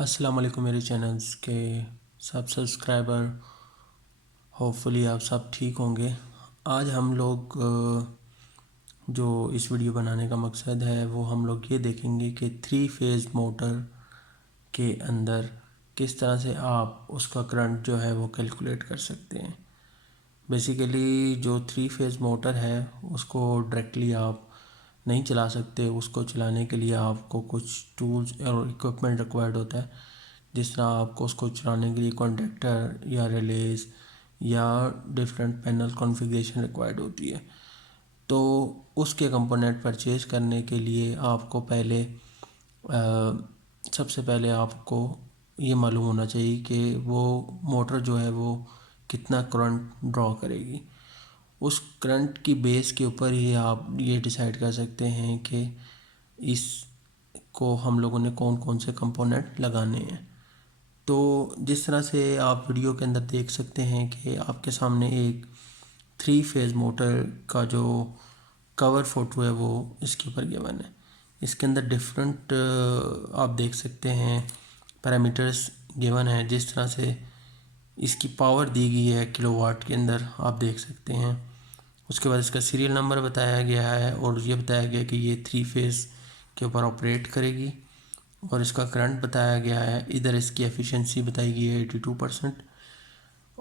अस्सलाम वालेकुम मेरे चैनल्स के सब सब्सक्राइबर। होपफुली आप सब ठीक होंगे। आज हम लोग जो इस वीडियो बनाने का मकसद है वो हम लोग ये देखेंगे कि 3 फेज़ मोटर के अंदर किस तरह से आप उसका करंट जो है वो कैलकुलेट कर सकते हैं। बेसिकली जो 3 फेज़ मोटर है उसको डायरेक्टली आप नहीं चला सकते। उसको चलाने के लिए आपको कुछ टूल्स और इक्विपमेंट रिक्वायर्ड होता है। जिस तरह आपको उसको चलाने के लिए कॉन्टेक्टर या रिलेज या डिफरेंट पैनल कॉन्फ़िगरेशन रिक्वायर्ड होती है। तो उसके कंपोनेंट परचेज़ करने के लिए आपको सबसे पहले आपको ये मालूम होना चाहिए कि वो मोटर जो है वो कितना करंट ड्रॉ करेगी। उस करंट की बेस के ऊपर ही आप ये डिसाइड कर सकते हैं कि इसको हम लोगों ने कौन कौन से कंपोनेंट लगाने हैं। तो जिस तरह से आप वीडियो के अंदर देख सकते हैं कि आपके सामने एक 3 फेज़ मोटर का जो कवर फ़ोटो है वो इसके ऊपर गिवन है। इसके अंदर डिफरेंट आप देख सकते हैं पैरामीटर्स गिवन है। जिस तरह से इसकी पावर दी गई है किलोवाट के अंदर आप देख सकते हैं। उसके बाद इसका सीरियल नंबर बताया गया है और ये बताया गया कि ये 3 फेज़ के ऊपर ऑपरेट करेगी और इसका करंट बताया गया है। इधर इसकी एफिशिएंसी बताई गई है 82%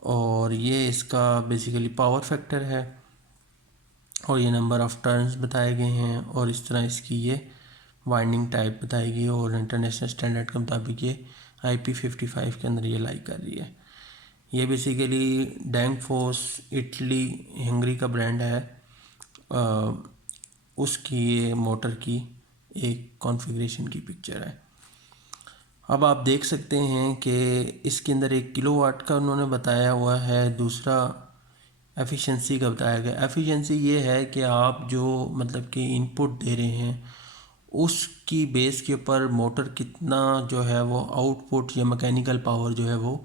और ये इसका बेसिकली पावर फैक्टर है और ये नंबर ऑफ़ टर्न्स बताए गए हैं और इस तरह इसकी ये वाइंडिंग टाइप बताई गई है और इंटरनेशनल स्टैंडर्ड के मुताबिक ये IP55 के अंदर ये लाई कर रही है। ये बेसिकली डैंगफोर्स इटली हंगरी का ब्रांड है। उसकी ये मोटर की एक कॉन्फ़िगरेशन की पिक्चर है। अब आप देख सकते हैं कि इसके अंदर 1 किलोवाट का उन्होंने बताया हुआ है। दूसरा एफिशिएंसी का बताया गया। एफिशिएंसी ये है कि आप जो मतलब कि इनपुट दे रहे हैं उसकी बेस के ऊपर मोटर कितना जो है वो आउटपुट या मैकेनिकल पावर जो है वो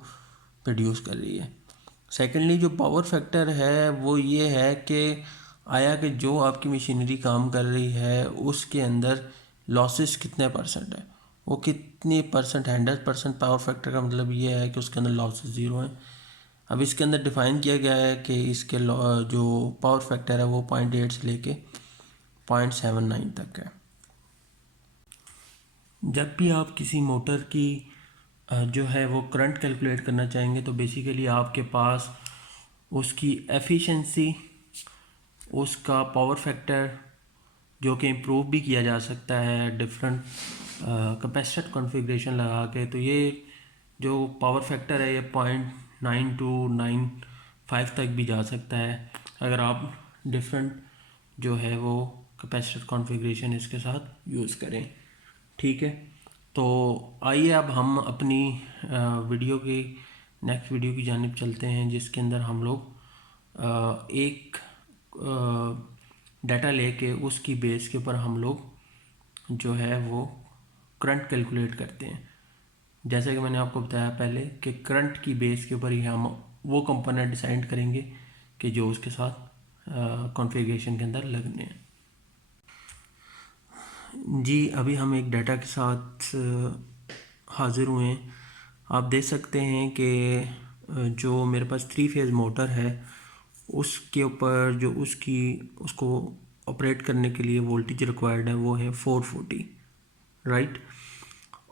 प्रोड्यूस कर रही है। सेकेंडली जो पावर फैक्टर है वो ये है कि आया कि जो आपकी मशीनरी काम कर रही है उसके अंदर लॉसेस कितने परसेंट है, वो कितनी परसेंट है। 100% पावर फैक्टर का मतलब ये है कि उसके अंदर लॉसेस ज़ीरो हैं। अब इसके अंदर डिफ़ाइन किया गया है कि इसके जो पावर फैक्टर है वो 0.8 से लेके 0.79 तक है। जब भी आप किसी मोटर की जो है वो करंट कैलकुलेट करना चाहेंगे तो बेसिकली आपके पास उसकी एफिशिएंसी, उसका पावर फैक्टर जो कि इम्प्रूव भी किया जा सकता है डिफरेंट कैपेसिटर कॉन्फ़िगरेशन लगा के। तो ये जो पावर फैक्टर है ये 0.9295 तक भी जा सकता है अगर आप डिफरेंट जो है वो कैपेसिटर कॉन्फ़िगरेशन इसके साथ यूज़ करें। ठीक है, तो आइए अब हम अपनी नेक्स्ट वीडियो की जानिब चलते हैं जिसके अंदर हम लोग एक डाटा लेके उसकी बेस के ऊपर हम लोग जो है वो करंट कैलकुलेट करते हैं। जैसे कि मैंने आपको बताया पहले कि करंट की बेस के ऊपर ही हम वो कंपोनेंट डिसाइड करेंगे कि जो उसके साथ कॉन्फ़िगरेशन के अंदर लगने हैं। जी, अभी हम एक डाटा के साथ हाज़िर हुए हैं। आप देख सकते हैं कि जो मेरे पास 3 फेज़ मोटर है उसके ऊपर जो उसको ऑपरेट करने के लिए वोल्टेज रिक्वायर्ड है वो है 440, राइट।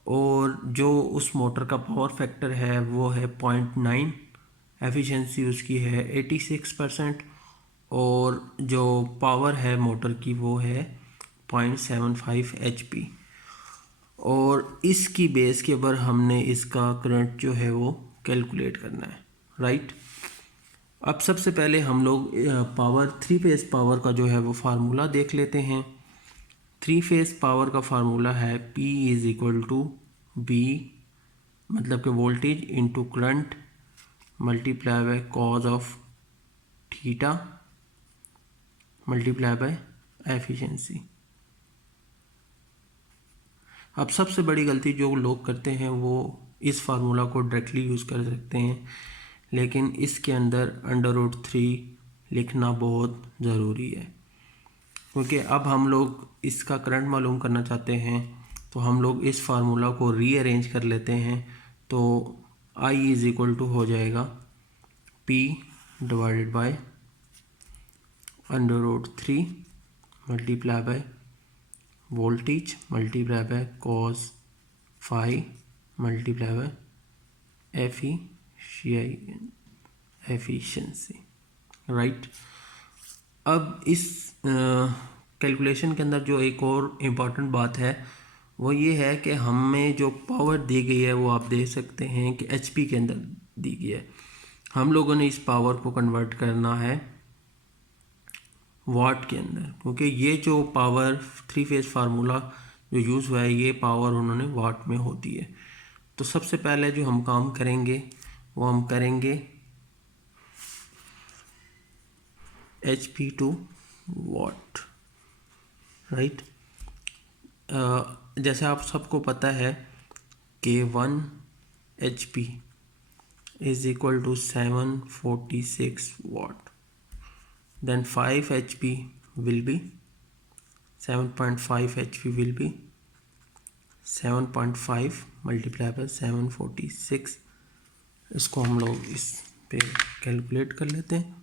और जो उस मोटर का पावर फैक्टर है वो है 0.9, एफिशिएंसी उसकी है 86% और जो पावर है मोटर की वो है 0.75 HP। और इसकी बेस के ऊपर हमने इसका करंट जो है वो कैलकुलेट करना है, राइट। अब सबसे पहले हम लोग पावर 3 फेज़ पावर का जो है वो फार्मूला देख लेते हैं। 3 फेज़ पावर का फार्मूला है P is equal to B, मतलब कि voltage into current multiply by cos of theta multiply by efficiency. अब सबसे बड़ी गलती जो लोग करते हैं वो इस फार्मूला को डायरेक्टली यूज़ कर सकते हैं, लेकिन इसके अंदर √3 लिखना बहुत ज़रूरी है क्योंकि अब हम लोग इसका करंट मालूम करना चाहते हैं तो हम लोग इस फार्मूला को रीअरेंज कर लेते हैं। तो I इज़ इक्वल टू हो जाएगा P divided by √3 multiply by voltage multiply by cos phi multiply by efficiency, right. अब इस कैलकुलेशन के अंदर जो एक और इम्पॉर्टेंट बात है वो ये है कि हमें जो पावर दी गई है वो आप देख सकते हैं कि HP के अंदर दी गई है। हम लोगों ने इस पावर को कन्वर्ट करना है वाट के अंदर, क्योंकि ये जो पावर 3 फेज़ फार्मूला जो यूज़ हुआ है ये पावर उन्होंने वाट में होती है। तो सबसे पहले जो हम काम करेंगे वो हम करेंगे HP टू वाट, राइट। जैसे आप सबको पता है कि 1 HP is equal to 746 watt, then 5 HP will be 7.5 HP will be 7.5 multiplied by 746। इसको हम लोग इस पे कैलकुलेट कर लेते हैं।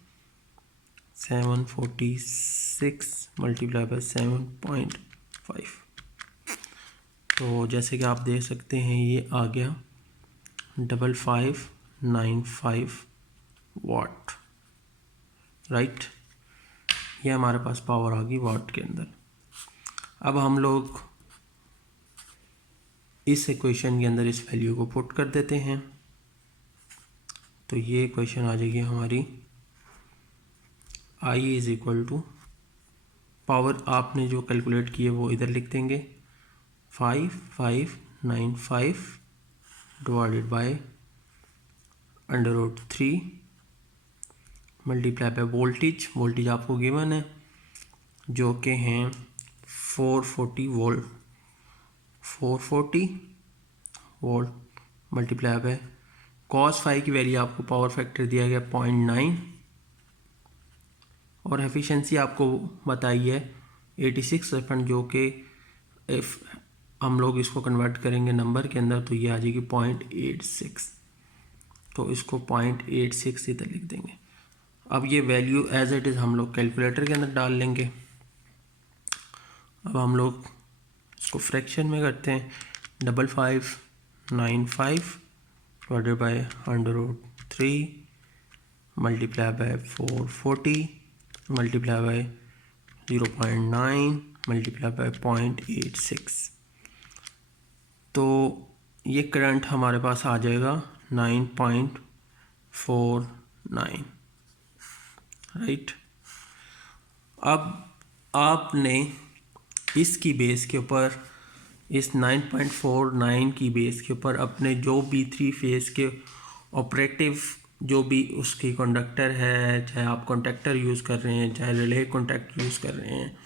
746 मल्टीप्लाई बाय 7.5। तो जैसे कि आप देख सकते हैं ये आ गया 5595 वाट, राइट। ये हमारे पास पावर आ गई वाट के अंदर। अब हम लोग इस इक्वेशन के अंदर इस वैल्यू को पुट कर देते हैं। तो ये इक्वेशन आ जाएगी हमारी I is equal to power आपने जो कैलकुलेट की है वो इधर लिख देंगे 5595 divided by √3 multiply by voltage आपको गिवन है जो कि हैं 440 volt multiply by cos phi की वैल्यू आपको पावर फैक्टर दिया गया 0.9 और एफिशिएंसी आपको बताई है 86%, जो कि इफ हम लोग इसको कन्वर्ट करेंगे नंबर के अंदर तो ये आ जाएगी 0.86। तो इसको 0.86 इधर लिख देंगे। अब ये वैल्यू एज इट इज़ हम लोग कैलकुलेटर के अंदर डाल लेंगे। अब हम लोग इसको फ्रैक्शन में करते हैं 5595 divided by √3 multiply by 440 multiply by 0.9 multiply by 0.86। तो ये करंट हमारे पास आ जाएगा 9.49, राइट। अब आपने इसकी बेस के ऊपर इस 9.49 की बेस के ऊपर अपने जो भी 3 फेज़ के ऑपरेटिव जो भी उसकी कंडक्टर है, चाहे आप कॉन्टैक्टर यूज़ कर रहे हैं, चाहे रिले कॉन्टैक्ट यूज़ कर रहे हैं,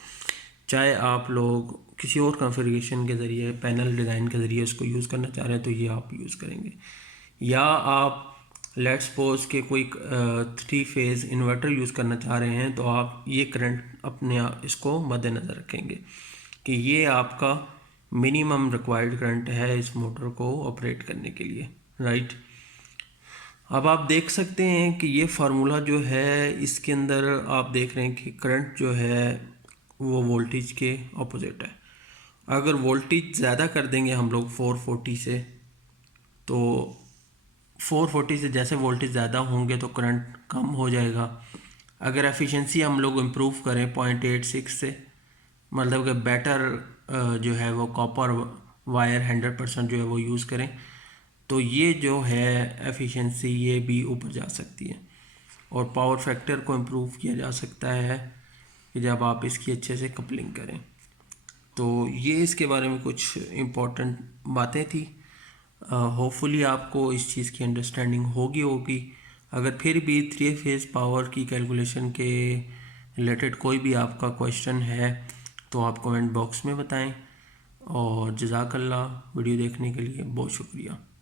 चाहे आप लोग किसी और कॉन्फ़िगरेशन के ज़रिए पैनल डिज़ाइन के ज़रिए इसको यूज़ करना चाह रहे हैं तो ये आप यूज़ करेंगे। या आप लेट्स सपोज के कोई 3 फेज़ इन्वर्टर यूज़ करना चाह रहे हैं तो आप ये करंट अपने इसको मद्देनज़र रखेंगे कि ये आपका मिनिमम रिक्वायर्ड करंट है इस मोटर को ऑपरेट करने के लिए, राइट। अब आप देख सकते हैं कि ये फार्मूला जो है इसके अंदर आप देख रहे हैं कि करंट जो है वो वोल्टेज के ऑपोजिट है। अगर वोल्टेज ज़्यादा कर देंगे हम लोग 440 से, तो 440 से जैसे वोल्टेज ज़्यादा होंगे तो करंट कम हो जाएगा। अगर एफिशिएंसी हम लोग इम्प्रूव करें 0.86 से, मतलब कि बेटर जो है वो कॉपर वायर 100% जो है वो यूज़ करें, तो ये जो है एफिशिएंसी ये भी ऊपर जा सकती है। और पावर फैक्टर को इम्प्रूव किया जा सकता है कि जब आप इसकी अच्छे से कपलिंग करें। तो ये इसके बारे में कुछ इम्पोर्टेंट बातें थी। होपफुली आपको इस चीज़ की अंडरस्टैंडिंग होगी। अगर फिर भी 3 फेज़ पावर की कैलकुलेशन के रिलेटेड कोई भी आपका क्वेश्चन है तो आप कमेंट बॉक्स में बताएं। और जज़ाकल्लाह, वीडियो देखने के लिए बहुत शुक्रिया।